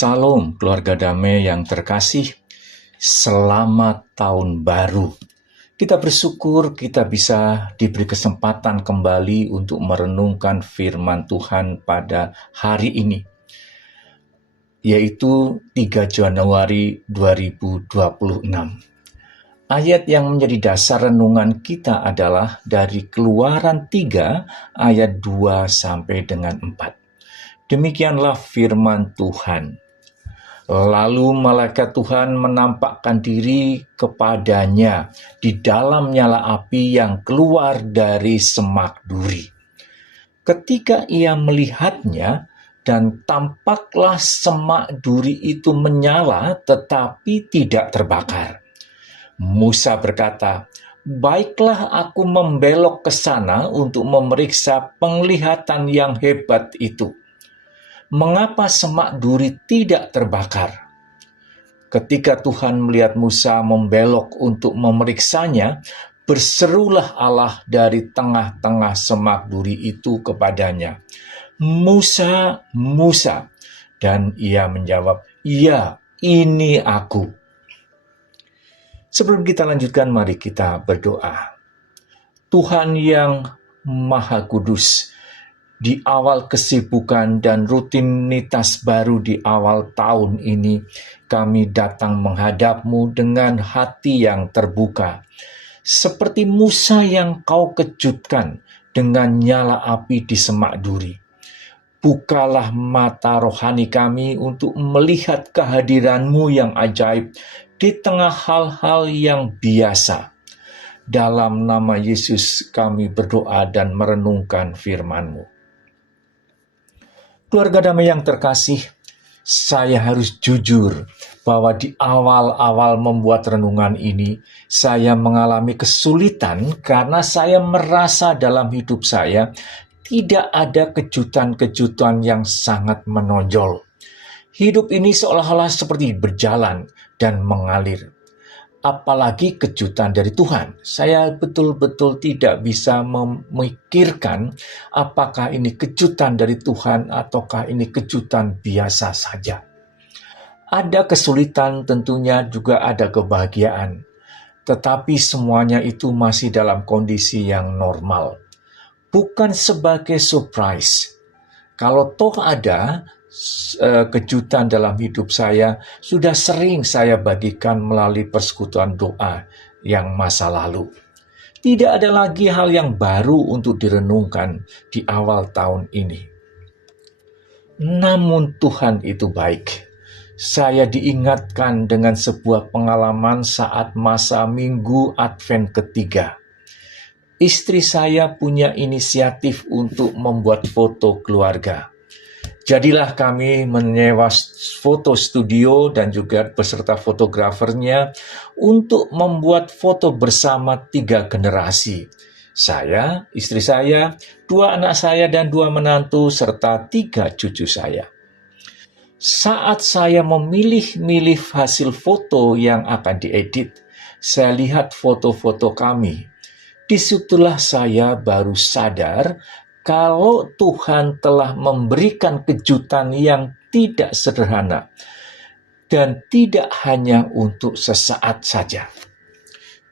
Salam keluarga damai yang terkasih, selamat tahun baru. Kita bersyukur kita bisa diberi kesempatan kembali untuk merenungkan firman Tuhan pada hari ini, yaitu 3 Januari 2026. Ayat yang menjadi dasar renungan kita adalah dari Keluaran 3 ayat 2 sampai dengan 4. Demikianlah firman Tuhan. Lalu malaikat Tuhan menampakkan diri kepadanya di dalam nyala api yang keluar dari semak duri. Ketika ia melihatnya, dan tampaklah semak duri itu menyala tetapi tidak terbakar. Musa berkata, "Baiklah aku membelok ke sana untuk memeriksa penglihatan yang hebat itu. Mengapa semak duri tidak terbakar?" Ketika Tuhan melihat Musa membelok untuk memeriksanya, berserulah Allah dari tengah-tengah semak duri itu kepadanya, "Musa, Musa." Dan ia menjawab, "Ya, ini aku." Sebelum kita lanjutkan, mari kita berdoa. Tuhan yang Maha Kudus, di awal kesibukan dan rutinitas baru di awal tahun ini, kami datang menghadap-Mu dengan hati yang terbuka. Seperti Musa yang Kau kejutkan dengan nyala api di semak duri. Bukalah mata rohani kami untuk melihat kehadiran-Mu yang ajaib di tengah hal-hal yang biasa. Dalam nama Yesus kami berdoa dan merenungkan firman-Mu. Keluarga damai yang terkasih, saya harus jujur bahwa di awal-awal membuat renungan ini, saya mengalami kesulitan karena saya merasa dalam hidup saya tidak ada kejutan-kejutan yang sangat menonjol. Hidup ini seolah-olah seperti berjalan dan mengalir. Apalagi kejutan dari Tuhan. Saya betul-betul tidak bisa memikirkan apakah ini kejutan dari Tuhan ataukah ini kejutan biasa saja. Ada kesulitan, tentunya juga ada kebahagiaan. Tetapi semuanya itu masih dalam kondisi yang normal. Bukan sebagai surprise. Kalau toh ada kejutan dalam hidup saya, sudah sering saya bagikan melalui persekutuan doa yang masa lalu. Tidak ada lagi hal yang baru untuk direnungkan di awal tahun ini. Namun Tuhan itu baik. Saya diingatkan dengan sebuah pengalaman saat masa Minggu Advent ketiga. Istri saya punya inisiatif untuk membuat foto keluarga. Jadilah kami menyewa foto studio dan juga beserta fotografernya untuk membuat foto bersama 3 generasi. Saya, istri saya, 2 anak saya dan 2 menantu, serta 3 cucu saya. Saat saya memilih-milih hasil foto yang akan diedit, saya lihat foto-foto kami. Disitulah saya baru sadar kalau Tuhan telah memberikan kejutan yang tidak sederhana dan tidak hanya untuk sesaat saja.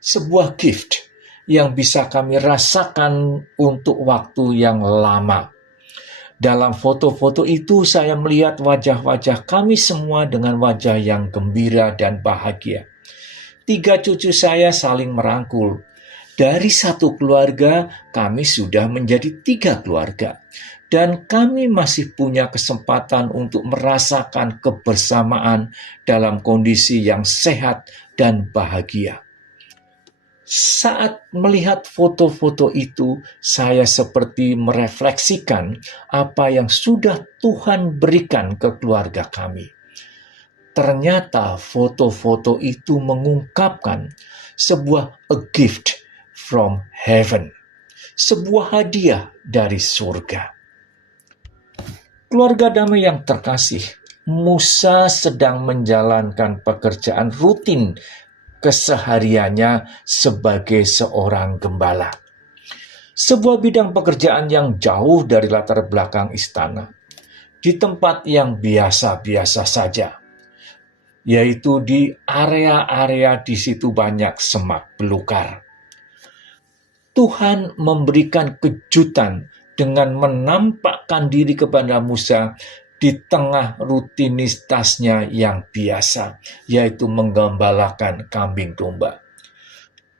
Sebuah gift yang bisa kami rasakan untuk waktu yang lama. Dalam foto-foto itu saya melihat wajah-wajah kami semua dengan wajah yang gembira dan bahagia. 3 cucu saya saling merangkul. Dari 1 keluarga, kami sudah menjadi 3 keluarga. Dan kami masih punya kesempatan untuk merasakan kebersamaan dalam kondisi yang sehat dan bahagia. Saat melihat foto-foto itu, saya seperti merefleksikan apa yang sudah Tuhan berikan ke keluarga kami. Ternyata foto-foto itu mengungkapkan sebuah a gift from heaven, sebuah hadiah dari surga. Keluarga damai yang terkasih, Musa sedang menjalankan pekerjaan rutin kesehariannya sebagai seorang gembala. Sebuah bidang pekerjaan yang jauh dari latar belakang istana. di tempat yang biasa-biasa saja, yaitu di area-area di situ banyak semak belukar. Tuhan memberikan kejutan dengan menampakkan diri kepada Musa di tengah rutinitasnya yang biasa, yaitu menggembalakan kambing domba.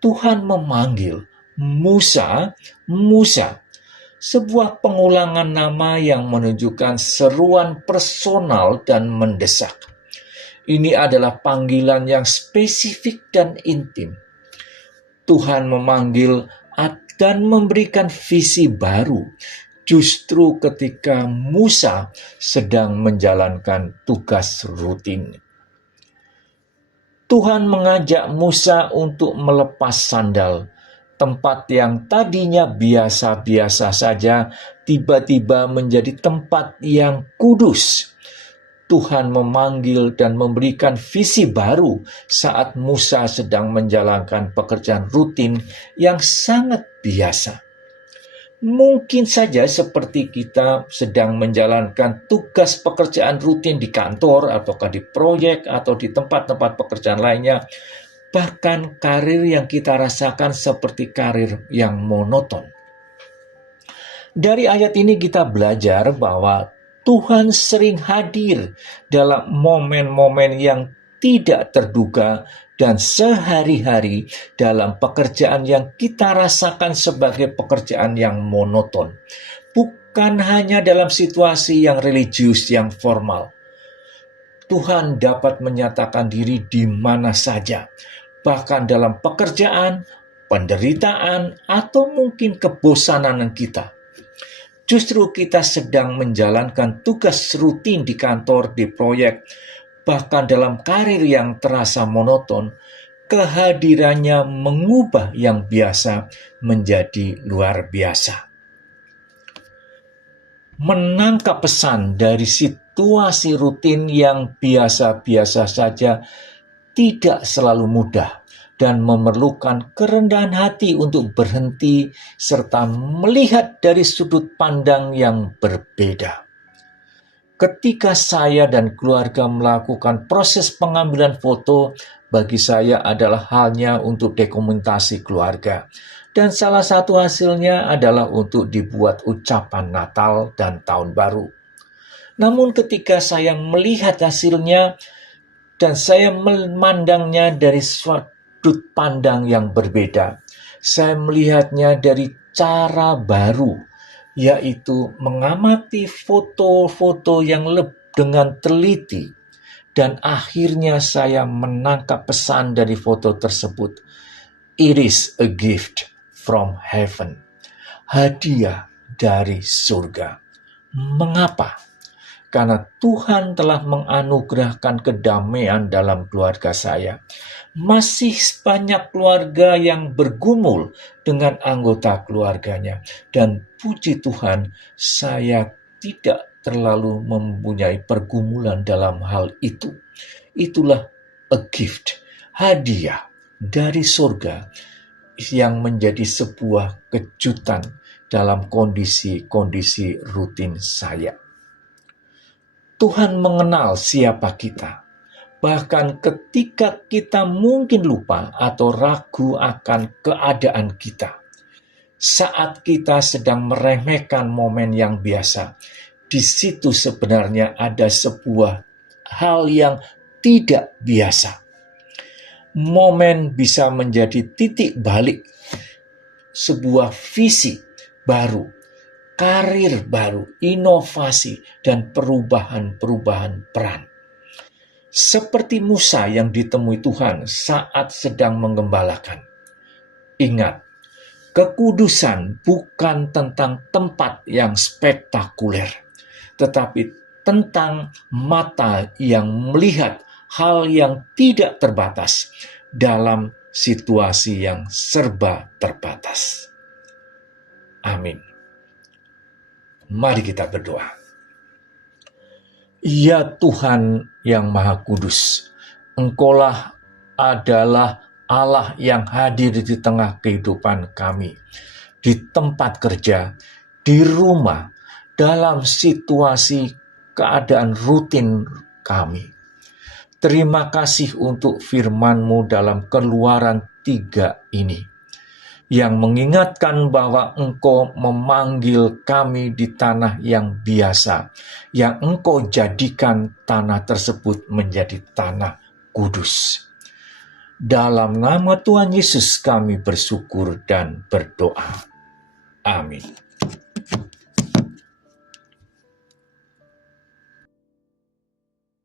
Tuhan memanggil Musa, Musa, sebuah pengulangan nama yang menunjukkan seruan personal dan mendesak. Ini adalah panggilan yang spesifik dan intim. Tuhan memanggil dan memberikan visi baru justru ketika Musa sedang menjalankan tugas rutin. Tuhan mengajak Musa untuk melepas sandal. Tempat yang tadinya biasa-biasa saja tiba-tiba menjadi tempat yang kudus. Tuhan memanggil dan memberikan visi baru saat Musa sedang menjalankan pekerjaan rutin yang sangat biasa. Mungkin saja seperti kita sedang menjalankan tugas pekerjaan rutin di kantor, ataukah di proyek, atau di tempat-tempat pekerjaan lainnya. Bahkan karir yang kita rasakan seperti karir yang monoton. Dari ayat ini kita belajar bahwa Tuhan sering hadir dalam momen-momen yang tidak terduga dan sehari-hari dalam pekerjaan yang kita rasakan sebagai pekerjaan yang monoton. Bukan hanya dalam situasi yang religius, yang formal. Tuhan dapat menyatakan diri di mana saja, bahkan dalam pekerjaan, penderitaan, atau mungkin kebosanan kita. Justru kita sedang menjalankan tugas rutin di kantor, di proyek, bahkan dalam karir yang terasa monoton, kehadirannya mengubah yang biasa menjadi luar biasa. Menangkap pesan dari situasi rutin yang biasa-biasa saja tidak selalu mudah dan memerlukan kerendahan hati untuk berhenti serta melihat dari sudut pandang yang berbeda. Ketika saya dan keluarga melakukan proses pengambilan foto, bagi saya adalah halnya untuk dokumentasi keluarga. Dan salah satu hasilnya adalah untuk dibuat ucapan Natal dan Tahun Baru. Namun ketika saya melihat hasilnya dan saya memandangnya dari sudut pandang yang berbeda, saya melihatnya dari cara baru, yaitu mengamati foto-foto yang dengan teliti. Dan akhirnya saya menangkap pesan dari foto tersebut. It is a gift from heaven. Hadiah dari surga. Mengapa? Karena Tuhan telah menganugerahkan kedamaian dalam keluarga saya. Masih banyak keluarga yang bergumul dengan anggota keluarganya. Dan puji Tuhan, saya tidak terlalu mempunyai pergumulan dalam hal itu. Itulah a gift, hadiah dari surga yang menjadi sebuah kejutan dalam kondisi-kondisi rutin saya. Tuhan mengenal siapa kita. Bahkan ketika kita mungkin lupa atau ragu akan keadaan kita. Saat kita sedang meremehkan momen yang biasa, di situ sebenarnya ada sebuah hal yang tidak biasa. Momen bisa menjadi titik balik, sebuah visi baru, karir baru, inovasi, dan perubahan-perubahan peran. Seperti Musa yang ditemui Tuhan saat sedang menggembalakan. Ingat, kekudusan bukan tentang tempat yang spektakuler, tetapi tentang mata yang melihat hal yang tidak terbatas dalam situasi yang serba terbatas. Amin. Mari kita berdoa. Ya Tuhan yang Maha Kudus, Engkaulah adalah Allah yang hadir di tengah kehidupan kami, di tempat kerja, di rumah, dalam situasi keadaan rutin kami. Terima kasih untuk firman-Mu dalam Keluaran 3 ini, yang mengingatkan bahwa Engkau memanggil kami di tanah yang biasa, yang Engkau jadikan tanah tersebut menjadi tanah kudus. Dalam nama Tuhan Yesus kami bersyukur dan berdoa. Amin.